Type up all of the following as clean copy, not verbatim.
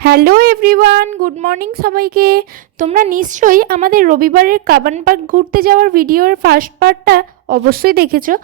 Hello everyone, good morning সবাইকে। তোমরা নিশ্চয়ই আমাদের রবিবারের কাবান পার্ক ঘুরতে যাওয়ার ভিডিওর ফার্স্ট পার্টটা অবশ্যই দেখেছো।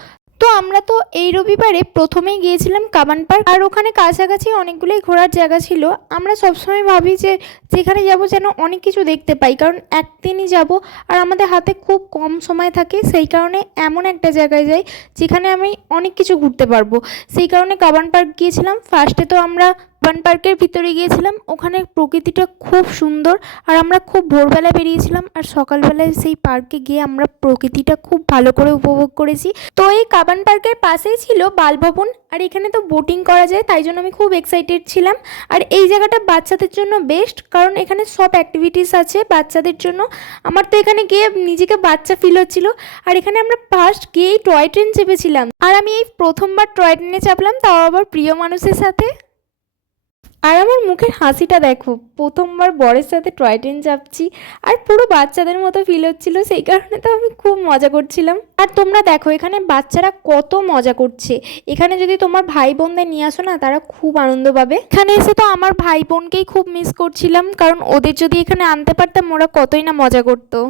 তো আমরা তো এই রবিবারে প্রথমেই গিয়েছিলাম কাবান পার্ক, আর ওখানে কাছাকাছি অনেকগুলোই ঘোরার জায়গা ছিল। আমরা সবসময় ভাবি যে যেখানে যাব যেন অনেক কিছু দেখতে পাই, কারণ একদিনই যাব আর আমাদের হাতে খুব কম সময় থাকে। সেই কারণে এমন একটা জায়গায় যাই যেখানে আমি অনেক কিছু ঘুরতে পারবো। সেই কারণে কাবান পার্ক গিয়েছিলাম। ফার্স্টে তো আমরা কাবান পার্কের ভিতরে গিয়েছিলাম। ওখানে প্রকৃতিটা খুব সুন্দর, আর আমরা খুব ভোরবেলা বেরিয়েছিলাম, আর সকালবেলায় সেই পার্কে গিয়ে আমরা প্রকৃতিটা খুব ভালো করে উপভোগ করেছি। তো এই কাবান পার্কের পাশেই ছিল বালভবন, আর এখানে তো বোটিং করা যায়, তাই জন্য আমি খুব এক্সাইটেড ছিলাম। আর এই জায়গাটা বাচ্চাদের জন্য বেস্ট, কারণ এখানে সব অ্যাক্টিভিটিস আছে বাচ্চাদের জন্য। আমার তো এখানে গিয়ে নিজেকে বাচ্চা ফিল হচ্ছিল। আর এখানে আমরা ফার্স্ট গিয়েই টয় ট্রেন চেপেছিলাম, আর আমি এই প্রথমবার টয় ট্রেনে চাপলাম, তাও আবার প্রিয় মানুষের সাথে। আর আমার মুখের হাসিটা দেখো, প্রথমবার বরের সাথে টয় ট্রেন চাপছি, আর পুরো বাচ্চাদের মতো ফিল হচ্ছিল। সেই কারণে তো আমি খুব মজা করছিলাম। আর তোমরা দেখো এখানে বাচ্চারা কত মজা করছে। এখানে যদি তোমার ভাই বোনদের নিয়ে আসো না, তারা খুব আনন্দ পাবে। এখানে এসে তো আমার ভাই বোনকেই খুব মিস করছিলাম, কারণ ওদের যদি এখানে আনতে পারতাম ওরা কতই না মজা করতো।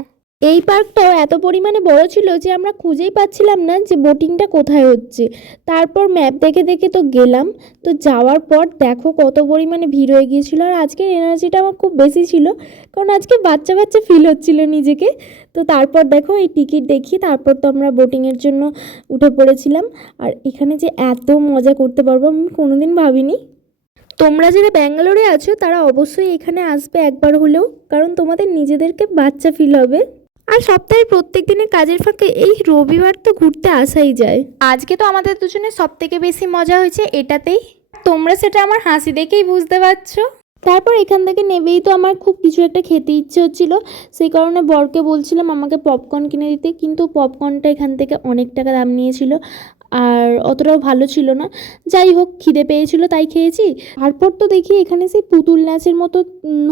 এই পার্কটাও এত পরিমাণে বড় ছিল যে আমরা খুঁজেই পাচ্ছিলাম না যে বোটিংটা কোথায় হচ্ছে। তারপর ম্যাপ দেখে দেখে তো গেলাম। তো যাওয়ার পর দেখো কত পরিমাণে ভিড় হয়ে গিয়েছিল। আর আজকের এনার্জিটা আমার খুব বেশি ছিল, কারণ আজকে বাচ্চা বাচ্চা ফিল হচ্ছিল নিজেকে। তো তারপর দেখো এই টিকিট দেখি, তারপর তো আমরা বোটিংয়ের জন্য উঠে পড়েছিলাম। আর এখানে যে এত মজা করতে পারবো আমি কোনোদিন ভাবিনি। তোমরা যারা ব্যাঙ্গালোরে আছো তারা অবশ্যই এখানে আসবে একবার হলেও, কারণ তোমাদের নিজেদেরকে বাচ্চা ফিল হবে। আর সপ্তাহে প্রত্যেক দিনের কাজের ফাঁকে এই রবিবার তো ঘুরতে আসাই যায়। আজকে তো আমাদের দুজনের সব থেকে বেশি মজা হয়েছে এটাতেই। তোমরা সেটা আমার হাসি দেখেই বুঝতে পারছো। তারপর এখান থেকে নেবেই তো আমার খুব কিছু একটা খেতে ইচ্ছে হচ্ছিল। সেই কারণে বরকে বলছিলাম আমাকে পপকর্ন কিনে দিতে, কিন্তু পপকর্নটা এখান থেকে অনেক টাকা দাম নিয়েছিল, আর অতটাও ভালো ছিল না। যাই হোক, খিদে পেয়েছিল তাই খেয়েছি। তারপর তো দেখি এখানে সেই পুতুল নাচের মতো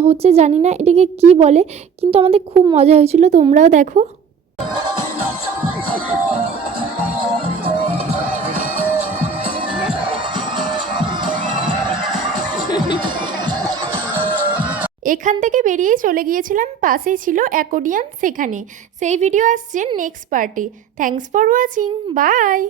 হচ্ছে, জানি না এটাকে কি বলে, কিন্তু আমাদের খুব মজা হয়েছিল। তোমরাও দেখো। এখান থেকে বেরিয়ে চলে গিয়েছিলাম, পাশেই ছিল অ্যাকোডিয়াম, সেখানে। সেই ভিডিও আসছে নেক্সট পার্টে। Thanks for watching, by.